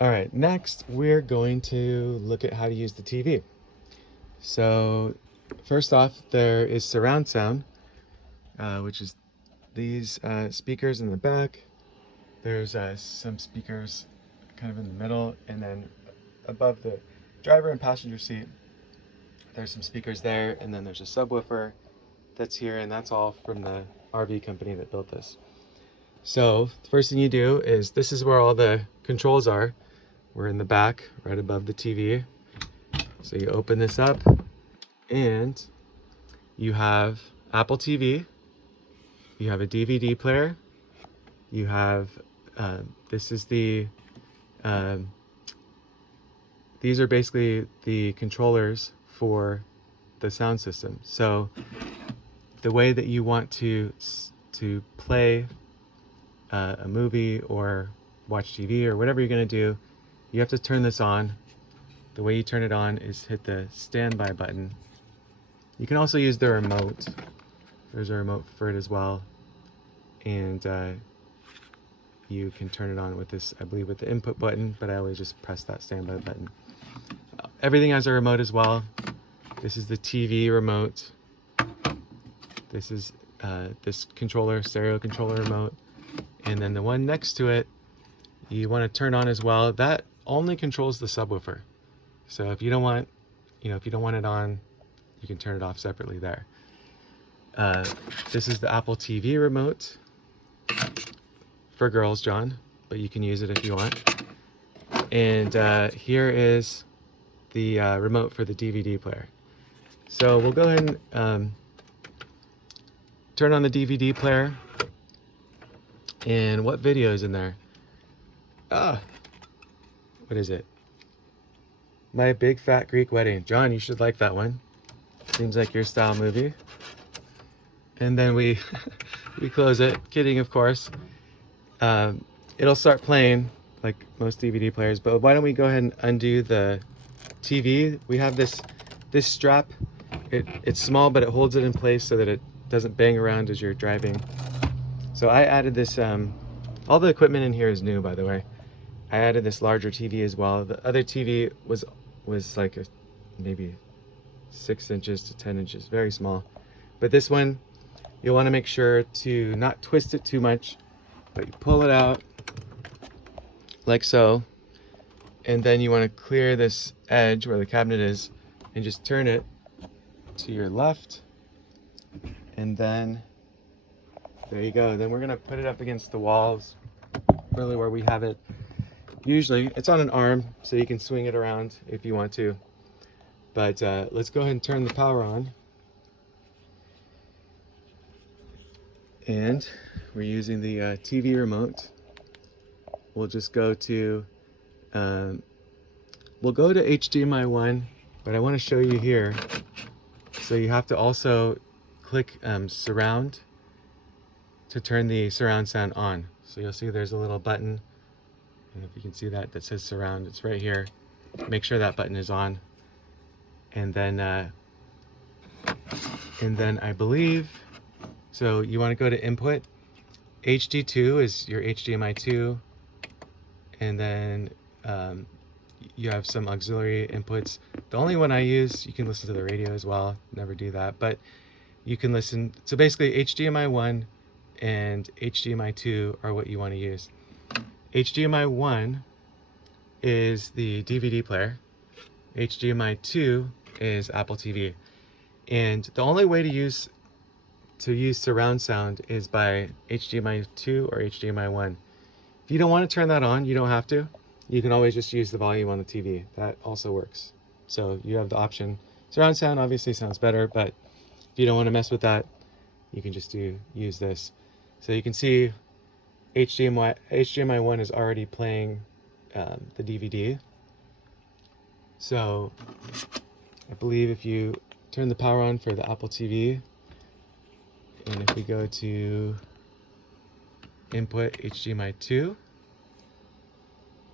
All right, next we're going to look at how to use the TV. So first off, there is surround sound, which is these speakers in the back. There's some speakers kind of in the middle, and then above the driver and passenger seat, there's some speakers there, and then there's a subwoofer that's here, and that's all from the RV company that built this. So the first thing you do is, this is where all the controls are. We're in the back, right above the TV. So you open this up, and you have Apple TV, you have a DVD player, you have, this is the, these are basically the controllers for the sound system. So the way that you want to play a movie or watch TV or whatever you're going to do, you have to turn this on. The way you turn it on is hit the standby button. You can also use the remote. There's a remote for it as well. And you can turn it on with this, I believe, with the input button, but I always just press that standby button. Everything has a remote as well. This is the TV remote. This is this controller, stereo controller remote. And then the one next to it, you want to turn on as well. That only controls the subwoofer. So if you don't want, if you don't want it on, you can turn it off separately there. This is the Apple TV remote for girls, John, but you can use it if you want. And here is the remote for the DVD player. So we'll go ahead and turn on the DVD player. And what video is in there? What is it? My Big Fat Greek Wedding. John, you should like that one. Seems like your style movie. And then we close it. Kidding, of course. It'll start playing like most DVD players, but why don't we go ahead and undo the TV? We have this strap. It's small, but it holds it in place so that it doesn't bang around as you're driving. So I added this, all the equipment in here is new, by the way. I added this larger TV as well. The other TV was like maybe 6 inches to 10 inches, very small. But this one, you'll want to make sure to not twist it too much, but you pull it out like so, and then you want to clear this edge where the cabinet is and just turn it to your left, and then there you go. Then we're gonna put it up against the walls, really where we have it. Usually it's on an arm, so you can swing it around if you want to. But let's go ahead and turn the power on. And we're using the TV remote. We'll just go to, we'll go to HDMI 1, but I want to show you here. So you have to also click surround to turn the surround sound on. So you'll see there's a little button, and if you can see that, that says surround, it's right here. Make sure that button is on. And then I believe, so you want to go to input. HD2 is your HDMI 2, and then you have some auxiliary inputs. The only one I use, you can listen to the radio as well, never do that, but you can listen. So basically HDMI 1 and HDMI 2 are what you want to use. HDMI 1 is the DVD player. HDMI 2 is Apple TV. And the only way to use surround sound is by HDMI 2 or HDMI 1. If you don't want to turn that on, you don't have to. You can always just use the volume on the TV. That also works. So you have the option. Surround sound obviously sounds better, but if you don't want to mess with that, you can just use this. So you can see HDMI 1 is already playing the DVD. So I believe if you turn the power on for the Apple TV, and if we go to input HDMI 2,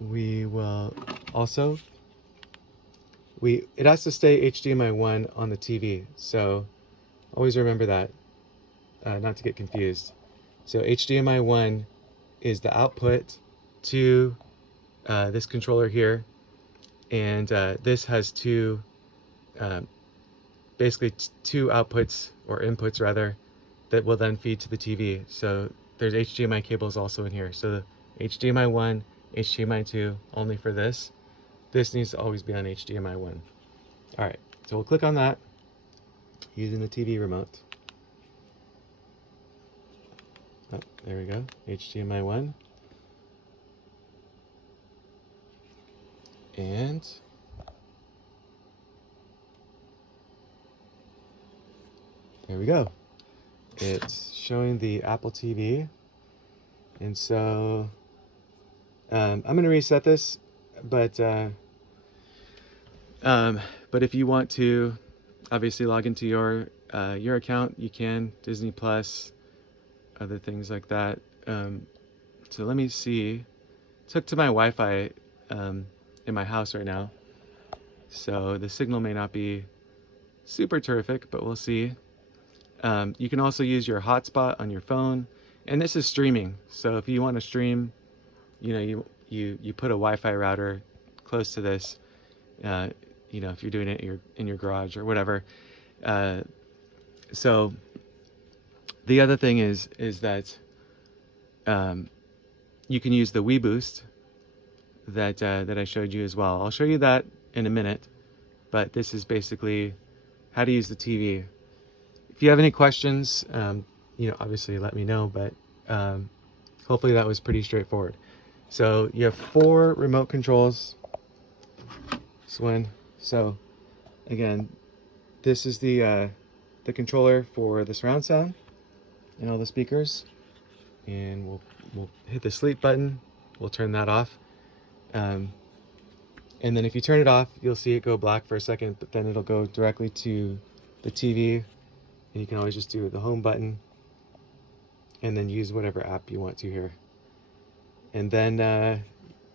we will also, it has to stay HDMI 1 on the TV, so always remember that, not to get confused. So HDMI 1 is the output to this controller here, and this has two, basically two outputs, or inputs rather, that will then feed to the TV. So there's HDMI cables also in here. So HDMI 1, HDMI 2, only for this. This needs to always be on HDMI 1. Alright, so we'll click on that using the TV remote. Oh, there we go, HDMI 1. And there we go. It's showing the Apple TV. And so I'm going to reset this, but if you want to obviously log into your account, you can. Disney Plus, other things like that. So let me see. It's hooked to my Wi-Fi in my house right now, so the signal may not be super terrific, but we'll see. You can also use your hotspot on your phone, and this is streaming. So if you want to stream, you put a Wi-Fi router close to this. If you're doing it in your garage or whatever. So the other thing is that you can use the Wii Boost that I showed you as well. I'll show you that in a minute, but this is basically how to use the TV. If you have any questions, obviously let me know, but hopefully that was pretty straightforward. So you have 4 remote controls. So again, this is the controller for the surround sound and all the speakers, and we'll hit the sleep button. We'll turn that off, and then if you turn it off, you'll see it go black for a second, but then it'll go directly to the TV, and you can always just do the home button and then use whatever app you want to here, and then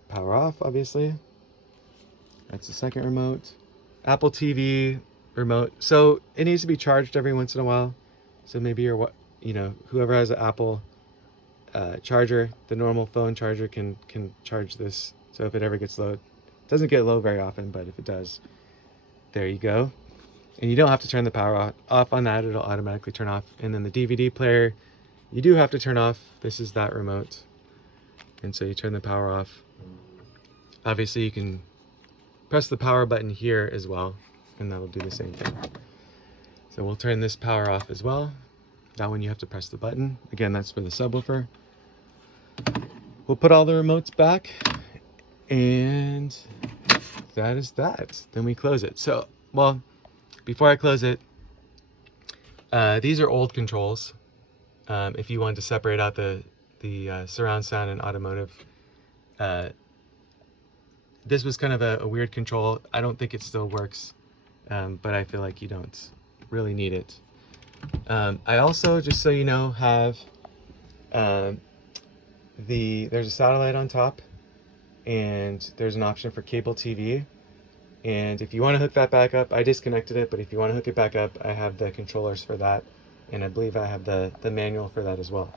power off. Obviously, that's the second remote. Apple TV remote, so it needs to be charged every once in a while. So maybe whoever has an Apple charger, the normal phone charger can charge this. So if it ever gets low, it doesn't get low very often, but if it does, there you go. And you don't have to turn the power off on that, it'll automatically turn off. And then the DVD player, you do have to turn off. This is that remote, and so you turn the power off. Obviously you can press the power button here as well, and that'll do the same thing. So we'll turn this power off as well. That one you have to press the button. Again, that's for the subwoofer. We'll put all the remotes back, and that is that. Then we close it. So, well, before I close it, these are old controls. If you wanted to separate out the surround sound and automotive, this was kind of a weird control. I don't think it still works, but I feel like you don't really need it. I also, just so you know, have there's a satellite on top, and there's an option for cable TV. And if you want to hook that back up, I disconnected it, but if you want to hook it back up, I have the controllers for that, and I believe I have the manual for that as well.